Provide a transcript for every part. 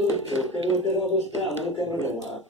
Tutto, che non te lo strano, non te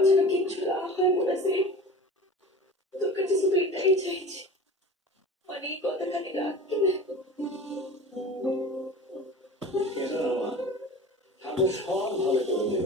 ప్రజలకు ఇచ్చుల ఆహారం అసలు దుఃఖించి సుఖిట్టని చేయించి పని కొత్త కానీ రాకుండా ঠাকুর সব ভালো করে